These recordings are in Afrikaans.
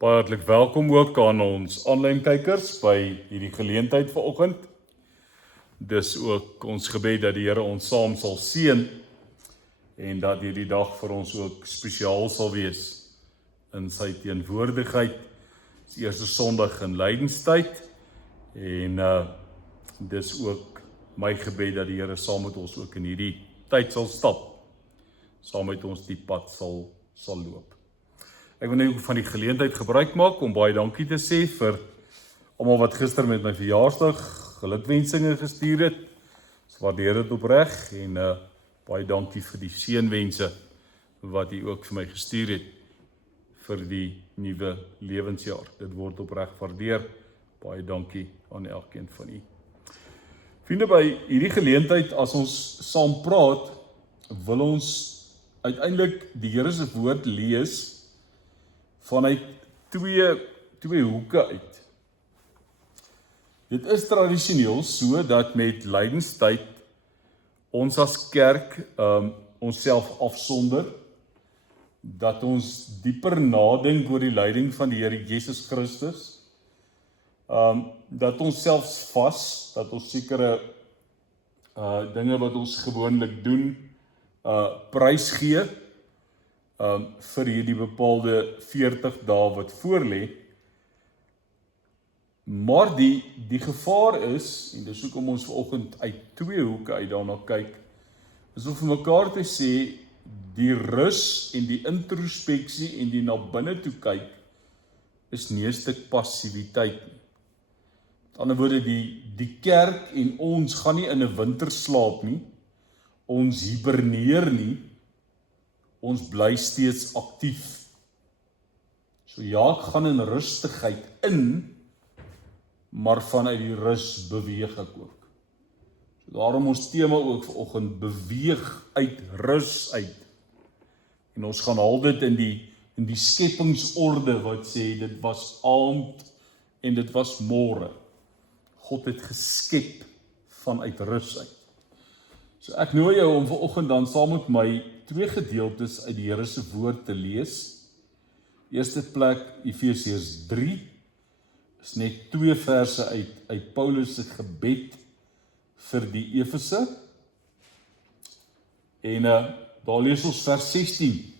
Baie hartlik welkom ook aan ons aanlyn kykers by hierdie geleentheid vanoggend. Dis ook ons gebed dat die Here ons saam sal seën en dat hierdie dag vir ons ook spesiaal sal wees in sy teenwoordigheid. Dis die eerste Sondag in lydenstyd en dis ook my gebed dat die Here saam met ons ook in hierdie tyd sal stap. Saam met ons die pad sal loop. Ek wil net van die geleentheid gebruik maak om baie dankie te sê vir almal wat gister met my verjaarsdag gelukwensinge gestuur het. Ek waardeer dit opreg en baie dankie vir die seënwense wat u ook vir my gestuur het vir die nuwe lewensjaar. Dit word opreg waardeer. Baie dankie aan elkeen van u. Vriende, by hierdie geleentheid as ons saam praat, wil ons uiteindelik die Here se woord lees vanuit twee hoeke uit. Dit is tradisioneel so dat met lydenstyd ons as kerk onsself afsonder, dat ons dieper nadink oor die lyding van die Here Jesus Christus, dat ons selfs vas, dat ons sekere dinge wat ons gewoonlik doen, prys gee, vir hierdie bepaalde 40 dae wat voorlê. Maar die gevaar is, en dis hoekom ons vanoggend uit twee hoeke uit daarna kyk, is om vir mekaar te sê, die rus en die introspeksie en die na binne toe kyk, is nie 'n stuk passiwiteit nie. Met ander woorde, die kerk en ons gaan nie in 'n winterslaap nie, ons hiberneer nie, ons bly steeds aktief. So ja, ek gaan in rustigheid in, maar vanuit die rus beweeg ek ook. So daarom ons tema ook vanoggend, beweeg uit rus uit. En ons gaan haal dit in die skepingsorde wat sê, dit was aand en dit was môre. God het geskep vanuit rus uit. So ek nooi jou om vanoggend dan saam met my twee gedeeltes uit die Here se woord te lees. Eerste plek Efesiërs 3 is net 2 verse uit Paulus se gebed vir die Efese. En daar lees ons vers 16.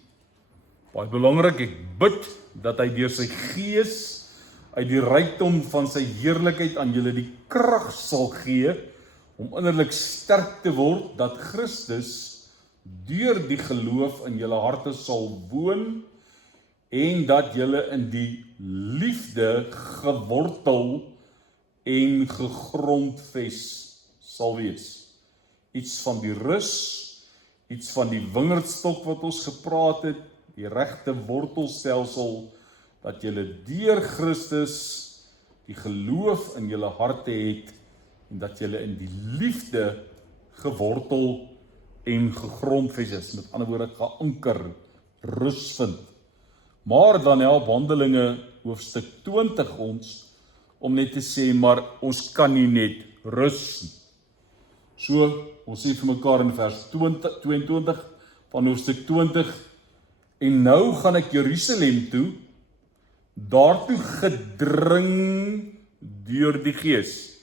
Baie belangrik, ek bid dat hy deur sy gees uit die rykdom van sy heerlikheid aan julle die krag sal gee om innerlik sterk te word, dat Christus deur die geloof in julle harte sal woon en dat julle in die liefde gewortel en gegrondves sal wees. Iets van die rus, iets van die wingerdstok wat ons gepraat het, die regte wortelstelsel, dat julle deur Christus die geloof in julle harte het en dat julle in die liefde gewortel en gegrondves is, met ander woorde geanker, rus vind. Maar dan help Handelinge hoofstuk 20 ons om net te sê, maar ons kan nie net rus nie. So, ons sê vir mekaar in vers 22 van hoofstuk 20, en nou gaan ek Jerusalem toe, daartoe gedring deur die Gees.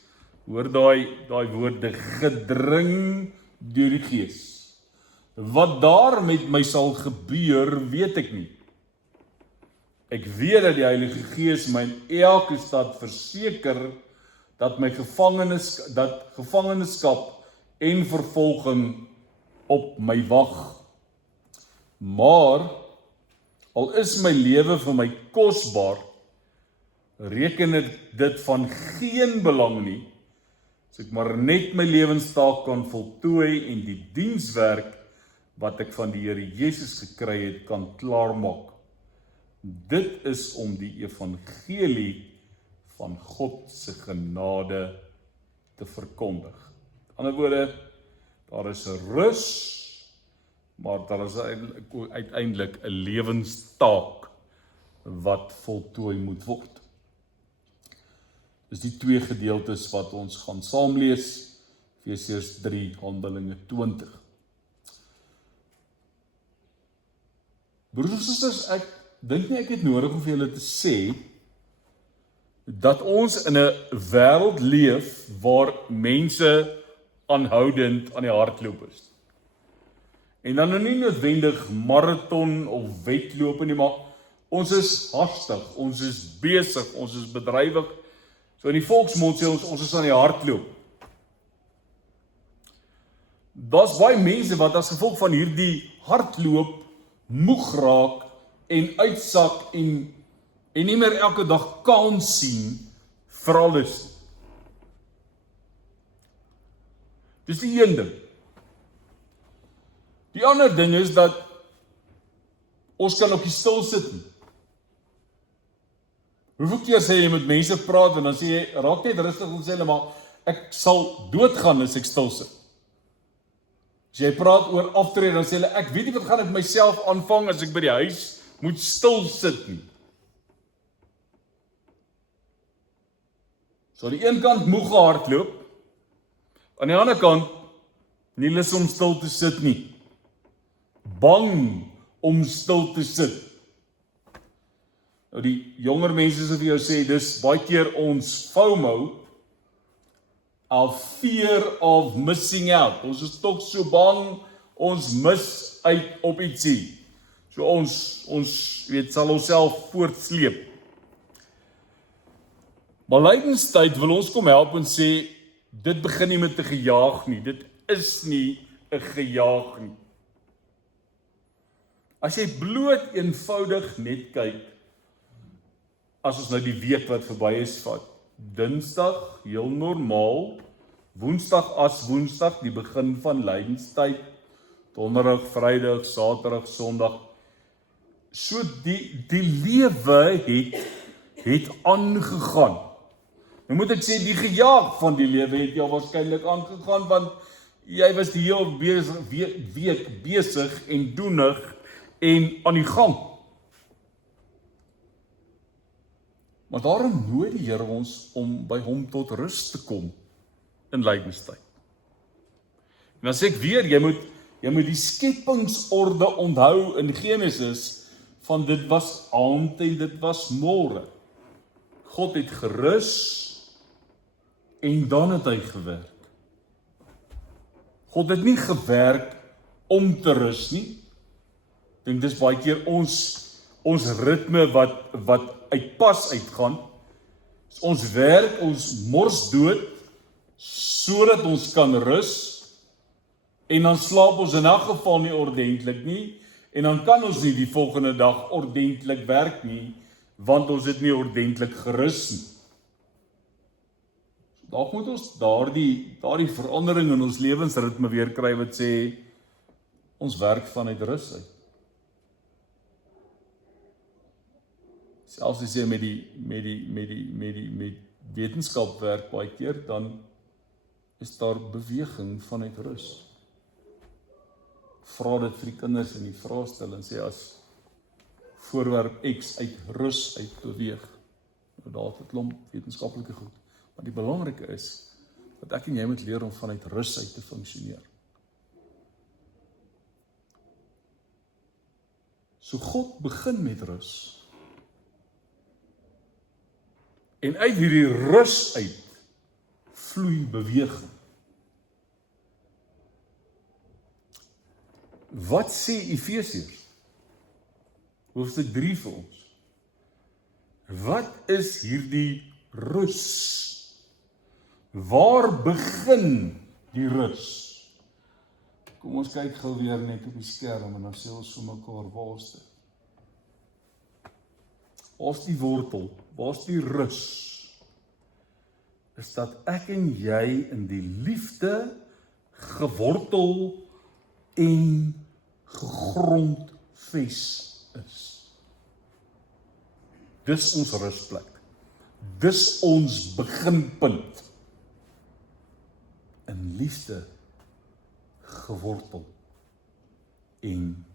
Hoor daai woorde, gedring deur die Gees. Wat daar met my sal gebeur, weet ek nie. Ek weet dat die Heilige Gees my in elke stad verseker dat my gevangenskap en vervolging op my wag. Maar al is my lewe vir my kosbaar, reken ek dit van geen belang nie, as ek maar net my lewenstaak kan voltooi en die dienswerk wat ek van die Here Jesus gekry het, kan klaarmaak. Dit is om die evangelie van God se genade te verkondig. Met ander woorde, daar is 'n rus, maar daar is uiteindelik 'n lewenstaak wat voltooi moet word. Dis die twee gedeeltes wat ons gaan saamlees, Efesiërs 3, Handelinge 20. Broers en susters, dink nie ek het nodig om vir julle te sê dat ons in 'n wêreld leef waar mense aanhoudend aan die hardloop is. En dan nou nie noodwendig marathon of wedloop nie, maar ons is hastig, ons is besig, ons is bedrywig. So in die volksmond sê ons is aan die hardloop. Daar's baie mense wat as gevolg van hierdie hardloop moeg raak en uitsak en nie meer elke dag kans sien vir alles. Dis die een ding. Die ander ding is dat ons kan ook nie stil sit nie. Hoeveel keer sê jy met mense praat en dan sê jy, raak net rustig en sê hulle maar, ek sal doodgaan as ek stil sit. As jy praat oor aftrede, dan sê hulle, ek weet nie wat gaan ek myself aanvang as ek by die huis moet stil sit nie. So aan die een kant moeg gehardloop, aan die ander kant nie lus om stil te sit nie. Bang om stil te sit. Nou die jonger mense sal vir jou sê, dis baie keer ons FOMO, our fear of missing out. Ons is toch so bang, ons mis uit op ietsie. So ons weet, sal onsself voortsleep. Maar lydenstyd wil ons kom help en sê, dit begin nie met 'n gejaag nie, dit is nie 'n gejaag nie. As jy bloot eenvoudig net kyk, as ons nou die week wat verby is vat, Dinsdag, heel normaal, Woensdag as Woensdag, die begin van lydenstyd, Donderdag, Vrydag, Saterdag, Sondag, so die lewe het aangegaan. Nou moet ek sê, die gejaag van die lewe het jou waarskynlik aangegaan, want jy was die heel week besig en doenig en aan die gang. Maar daarom nooi die Here ons om by hom tot rus te kom in lydenstyd. En dan sê ek weer, jy moet die skepingsorde onthou in Genesis, van dit was aand en dit was môre. God het gerus en dan het hy gewerk. God het nie gewerk om te rus nie. Ek dink dis baie keer ons ritme wat uit pas uitgaan. Ons werk, ons mors dood, sodat ons kan rus, en dan slaap ons in 'n geval nie ordentlik nie, en dan kan ons nie die volgende dag ordentlik werk nie, want ons het nie ordentlik gerus nie. Dalk moet ons daardie verandering in ons lewensritme weer kry wat sê, ons werk vanuit rus uit. Selfs as jy met wetenskap werk baie keer, dan is daar beweging vanuit rus. Vra dit vir die kinders in die vraestel en sê as voorwerp X uit rus uit beweeg. Nou daar het 'n klomp wetenskaplike goed. Maar die belangrike is dat ek en jy moet leer om vanuit rus uit te funksioneer. So God begin met rus. En uit hierdie rus uit vloei beweging. Wat sê Efesiërs? Hoofstuk 3 vir ons. Wat is hierdie rus? Waar begin die rus? Kom ons kyk gou weer net op die skerm en dan sê ons vir mekaar, waar is dit? Waar is die wortel? Waar is die rus? Is dat ek en jy in die liefde gewortel en gegrondves is. Dis ons rusplek. Dis ons beginpunt. In liefde gewortel en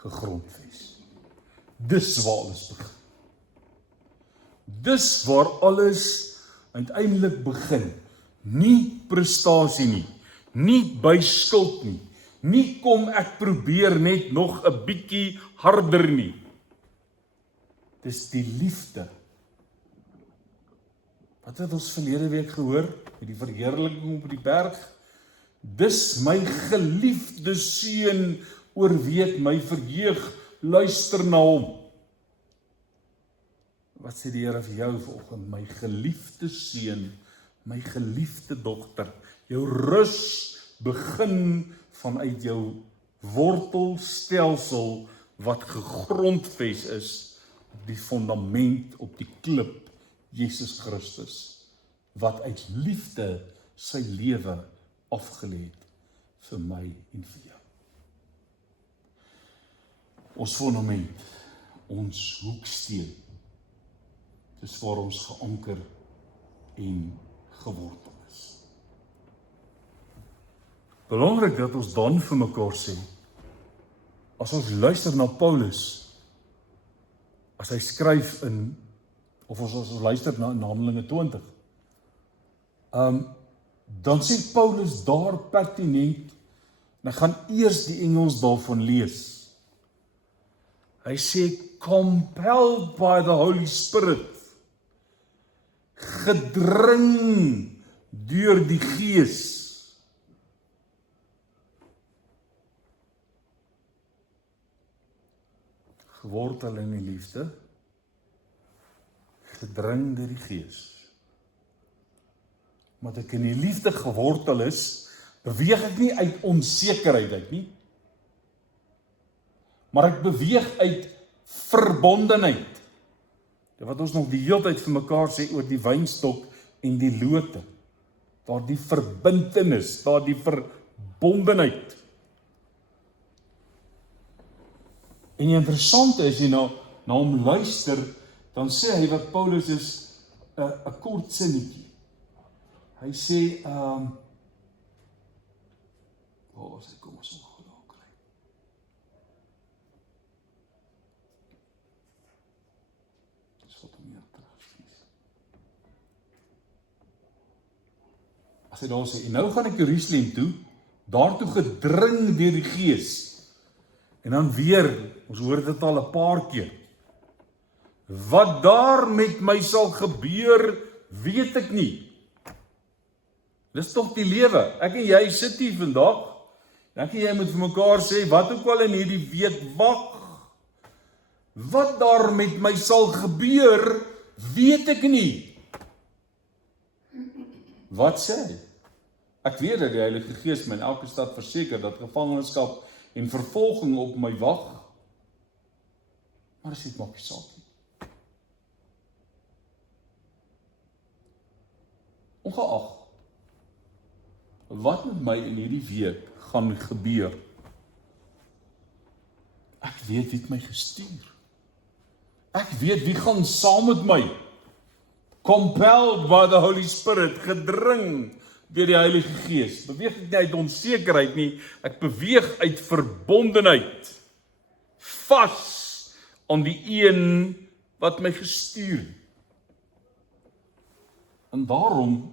gegrondves. Dis waar alles begin. Dis waar alles uiteindelik begin. Nie prestasie nie, nie by skuld nie, nie kom ek probeer net nog 'n bietjie harder nie. Dis die liefde. Wat het ons verlede week gehoor? Met die verheerliking op die berg? Dis my geliefde seun, oor wie ek my verheug, luister na hom. Wat sê die Here vir jou vanoggend? My geliefde seun, my geliefde dogter, jou rus begin vanuit jou wortelstelsel wat gegrondves is op die fundament, op die klip, Jesus Christus, wat uit liefde sy lewe afgelê het vir my en vir jou. Ons fundament, ons hoeksteen, dis waar ons geanker en gewortel is. Belangrik dat ons dan vir mekaar sê, as ons luister na Paulus, as hy skryf in, of as ons luister na Handelinge 20, dan sê Paulus daar pertinent, en ek gaan eers die Engels daarvan lees. Hy sê, compelled by the Holy Spirit, gedring deur die Gees. Gewortel in die liefde, gedring deur die Gees. Omdat ek in die liefde gewortel is, beweeg ek nie uit onsekerheid uit nie, maar ek beweeg uit verbondenheid. Wat ons nog die hele tyd vir mekaar sê oor die wynstok en die lote. Daar die verbintenis, daar die verbondenheid. En die interessante is, jy na hom luister, dan sê hy wat Paulus is, 'n kort sinnetjie. Hy sê, waar was hy, kom ons ongelukkig kry. Dis wat hom hier terugskies. As hy daar sê, en nou gaan ek Jerusalem toe, daartoe gedring deur die Gees. En dan weer, ons hoor dit al 'n paar keer. Wat daar met my sal gebeur, weet ek nie. Dis tog die lewe. Ek en jy sit hier vandag. Ek en jy moet vir mekaar sê, wat ook al in hierdie week wag. Wat daar met my sal gebeur, weet ek nie. Wat sê hy? Ek weet dat die Heilige Gees my in elke stad verseker dat gevangenskap en vervolging op my wag. Maar as dit maak nie saak nie. Ongeag wat met my in hierdie week gaan gebeur, ek weet wie het my gestuur. Ek weet wie gaan saam met my. Compelled by the Holy Spirit, gedring deur die Heilige Gees. Beweeg ek nie uit onsekerheid nie, ek beweeg uit verbondenheid. Vas aan die een wat my gestuur het. En daarom,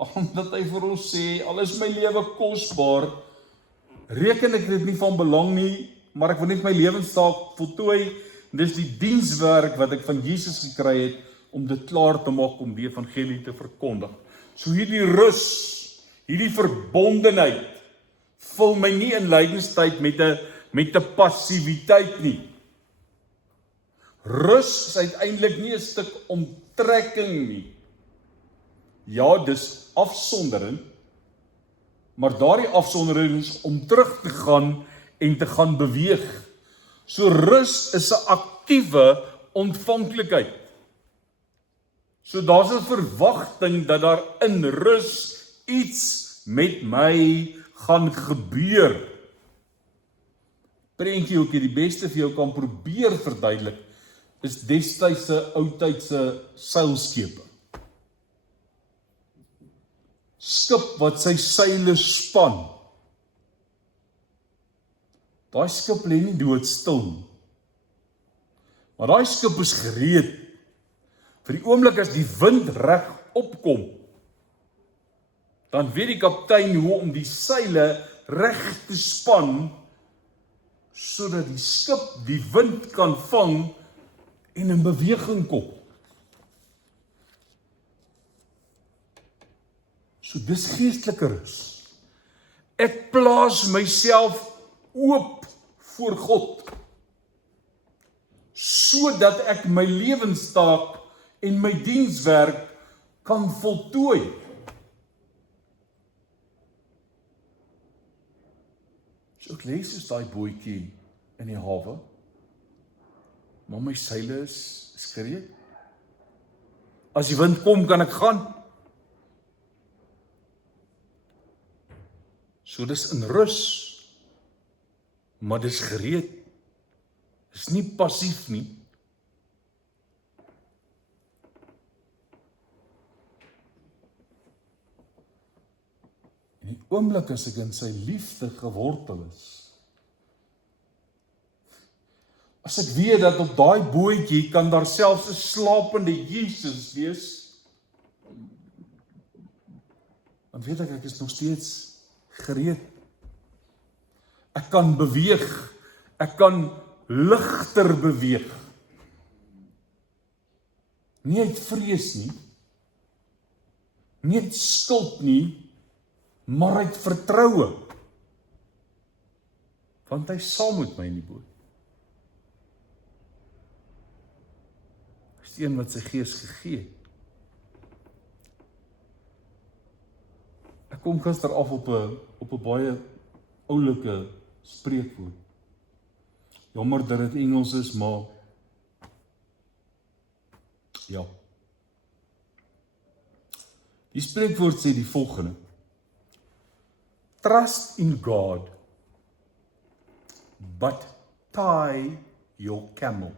omdat hy vir ons sê, al is my lewe kosbaar, reken ek dit nie van belang nie, maar ek wil net my lewenstaak voltooi, en dis die dienswerk wat ek van Jesus gekry het, om dit klaar te maak om die evangelie te verkondig. So hierdie rus, hierdie verbondenheid, vul my nie in lydenstyd met 'n passiwiteit nie. Rus is uiteindelik nie 'n stuk onttrekking nie. Ja, dis afsondering, maar daardie afsondering is om terug te gaan en te gaan beweeg. So rus is 'n aktiewe ontvanklikheid. So daar's 'n verwagting dat daar in rus iets met my gaan gebeur. Prentjie ook die beste vir jou kan probeer verduidelik, is destydse oudtydse seilskepe. Skip wat sy seile span. Daai skip lê nie doodstil nie. Maar daai skip is gereed. Vir die oomblik as die wind reg opkom, dan weet die kaptein hoe om die seile reg te span, sodat die skip die wind kan vang en in beweging kom. So dis geestelike rus. Ek plaas myself oop voor God, sodat ek my lewenstaak en my dienswerk kan voltooi. So ek lees soos daai bootjie in die hawe, maar my seile is gereed. As die wind kom, kan ek gaan. So dis in rus, maar dis gereed. Dis nie passief nie. En die oomblik as ek in sy liefde gewortel is, as ek weet dat op daai bootjie kan daar selfs 'n slapende Jesus wees, dan weet ek is nog steeds gereed. Ek kan beweeg, ek kan ligter beweeg. Nie uit vrees nie, nie uit skuld nie, maar uit vertroue. Want hy is saam met my in die boot. Hy is die een wat sy gees gegee het. Ek kom gister af op 'n baie oulike spreekwoord. Jammer dat dit Engels is, maar ja. Die spreekwoord sê die volgende: Trust in God, but tie your camel.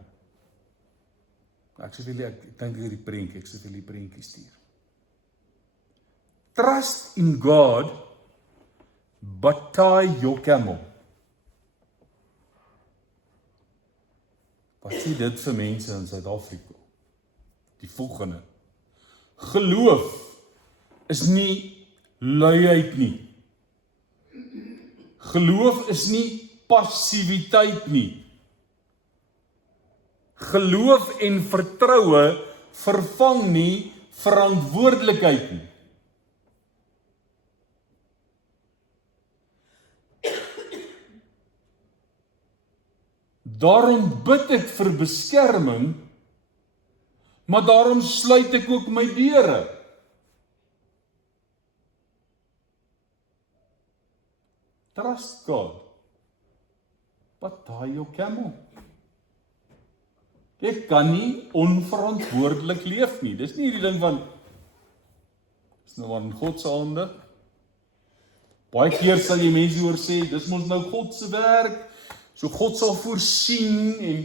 Ek dink die prentjie, ek sê vir die prentjie stuur. Trust in God, but tie your camel. Wat sê dit vir mense in Suid-Afrika? Die volgende: geloof is nie luiheid nie. Geloof is nie passiwiteit nie. Geloof en vertroue vervang nie verantwoordelikheid nie. Daarom bid ek vir beskerming, maar daarom sluit ek ook my deure. Trust God, but tie your camel. Jy kan nie onverantwoordelik leef nie. Dis nie die ding van, dis nou aan God se hande. Baie keer sal jy mense hoor sê, dis mos nou God se werk, so God sal voorsien en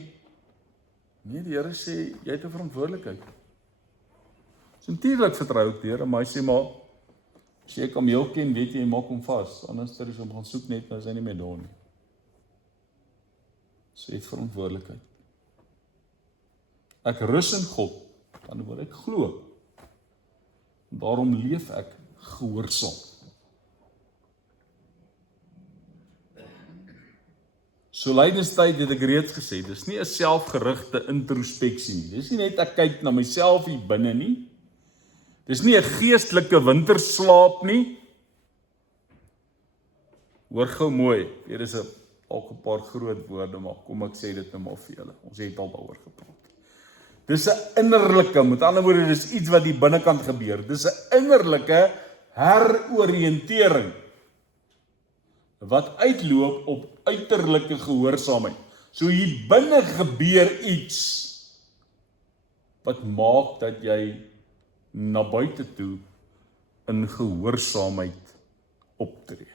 nee, die Here sê, jy het 'n verantwoordelikheid. So natuurlik vertrou ek die Here, maar hy sê maar, as jy kameel ken, weet jy maak hom vas, anders is hom gaan soek net, nou is hy nie meer daar nie. So jy het verantwoordelikheid. Ek rus in God, dan word ek glo. Daarom leef ek gehoorsaam. So lydenstyd het ek reeds gesê, dis nie 'n selfgerigte introspeksie nie. Dis nie net ek kyk na myself hier binne nie. Dis nie 'n geestelike winterslaap nie. Hoor gou mooi, hier is ook 'n paar groot woorde, maar kom ek sê dit nou maar vir julle. Ons het al daaroor gepraat. Dis 'n innerlike, met ander woorde, dis iets wat die binnekant gebeur. Dis 'n innerlike heroriëntering wat uitloop op uiterlike gehoorsaamheid. So hier binne gebeur iets wat maak dat jy na buite toe in gehoorsaamheid optree.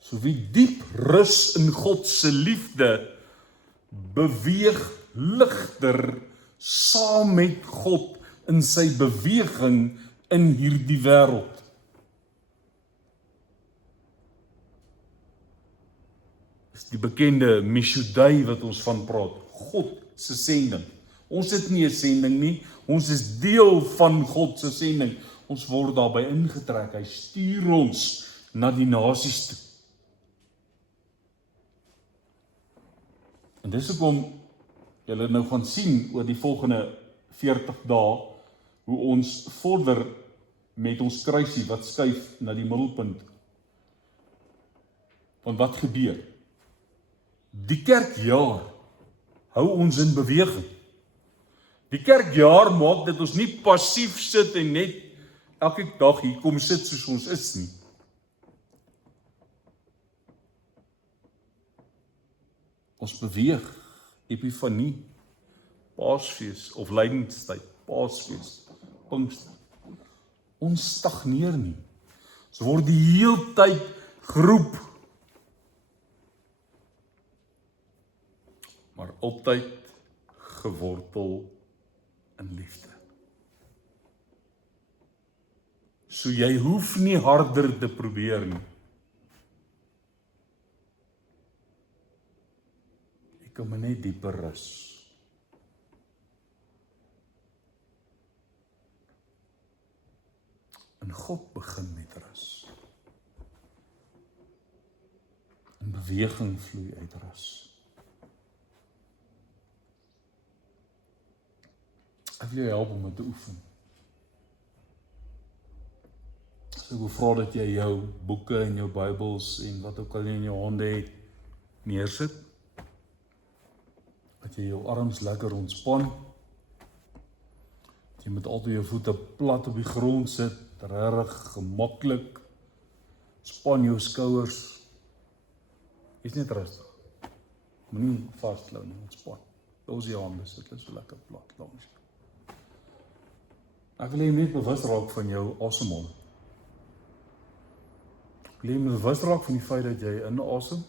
So wie diep rus in God se liefde, beweeg ligter saam met God in sy beweging in hierdie wêreld. Dis die bekende Mishodai wat ons van praat, God se sending. Ons het nie 'n sending nie, ons is deel van God se sending. Ons word daarbey ingetrek, hy stuur ons na die nasies toe. En dis hoekom julle nou gaan sien oor die volgende 40 dae, hoe ons vorder met ons kruisie wat skuif na die middelpunt. Want wat gebeur? Die kerkjaar hou ons in beweging. Die kerkjaar maak dat ons nie passief sit en net elke dag hier kom sit soos ons is nie. Ons beweeg, Epifanie, Paasfees of Lydenstyd, Paasfees, Pinkster. Ons stagneer nie. Ons word die hele tyd geroep. Maar altyd gewortel in liefde. So jy hoef nie harder te probeer nie. Jy kan maar net dieper rus. En God begin met rus. En beweging vloei uit rus. Ek wil jou help om dit te oefen. So ek wil vra dat jy jou boeke en jou Bybels en wat ook al in jou hande het, neersit. Dat jy jou arms lekker ontspan. Dat jy met altyd jou voete plat op die grond sit, regtig gemaklik. Span jou skouers. Is net rustig. Moenie vasklou nie, ontspan. Los jou hande sit, is so lekker plat langs jou. Ek wil jy net bewus raak van jou asemhaling. Ek wil jy bewus raak van die feit dat jy inasem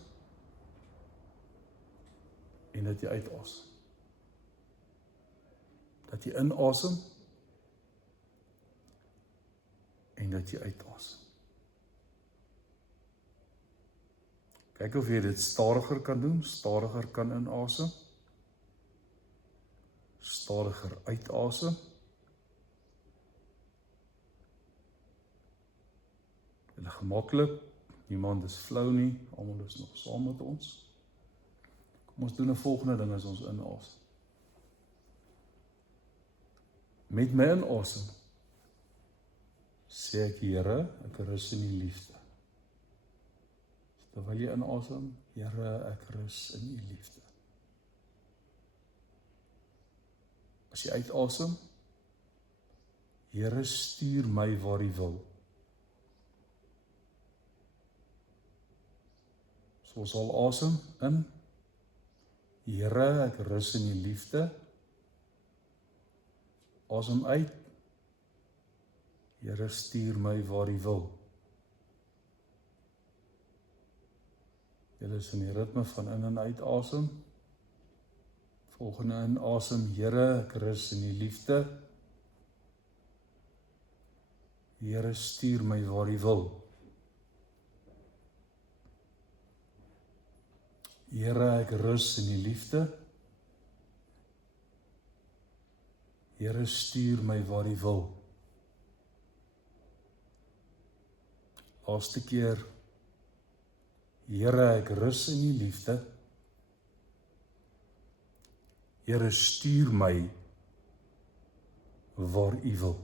en dat jy uitasem. Dat jy inasem en dat jy uitasem. Kyk of jy dit stadiger kan doen, stadiger kan inasem, stadiger uitasem. Hulle gemaklik, niemand is flou nie, almal is nog saam met ons. Kom ons doen 'n volgende ding as ons inasem. Met my inasem sê ek, Here, ek rus in U liefde. Terwyl jy inasem, Here, ek rus in U liefde. As jy uitasem, Here, stuur my waar U wil. So ons sal asem in, Here, ek rus in U liefde. Asem uit, Here, stuur my waar U wil. Julle is in die ritme van in en uit asem. Volgende in asem, Here, ek rus in U liefde. Here, stuur my waar U wil. Here, ek rus in U liefde. Here, stuur my waar U wil. Laaste keer, Here, ek rus in U liefde. Here, stuur my waar U wil.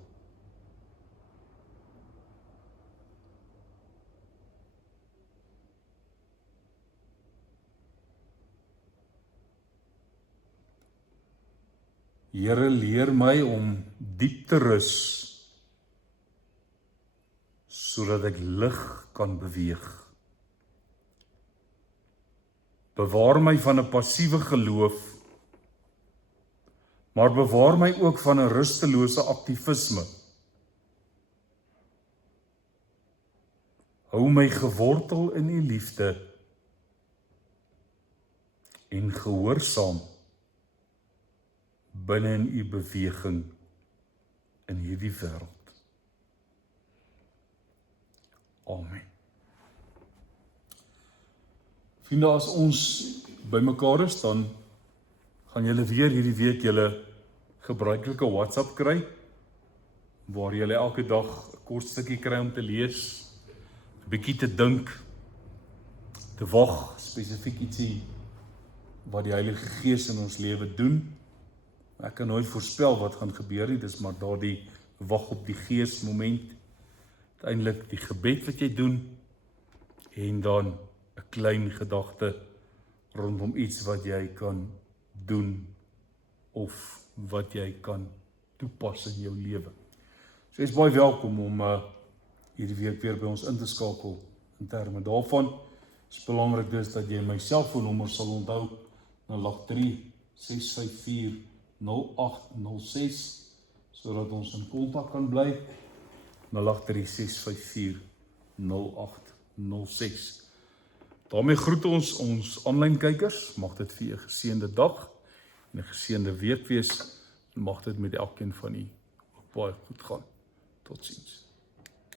Here, leer my om diep te rus, sodat ek lig kan beweeg. Bewaar my van 'n passiewe geloof, maar bewaar my ook van 'n rustelose aktivisme. Hou my gewortel in U liefde en gehoorsaam binne in U beweging in hierdie wêreld. Amen. Vriende, as ons bymekaar is, dan gaan julle weer hierdie week julle gebruikelike WhatsApp kry, waar julle elke dag 'n kort stukkie kry om te lees, 'n bietjie te dink, te wag, spesifiek ietsie wat die Heilige Gees in ons lewe doen. Ek kan nooit voorspel wat gaan gebeur nie, dis maar daardie wag op die Gees moment, uiteindelik die gebed wat jy doen, en dan 'n klein gedagte rondom iets wat jy kan doen, of wat jy kan toepas in jou lewe. So jy is baie welkom om hierdie week weer by ons in te skakel in terme daarvan. Dit is belangrik dus dat jy my selfoonnommer sal onthou, 083-654-0806, sodat ons in kontak kan bly, 083-654-0806. Daarmee groet ons aanlyn kykers, mag dit vir 'n geseënde dag en 'n geseënde week wees, en mag dit met elkeen van u baie goed gaan. Totsiens.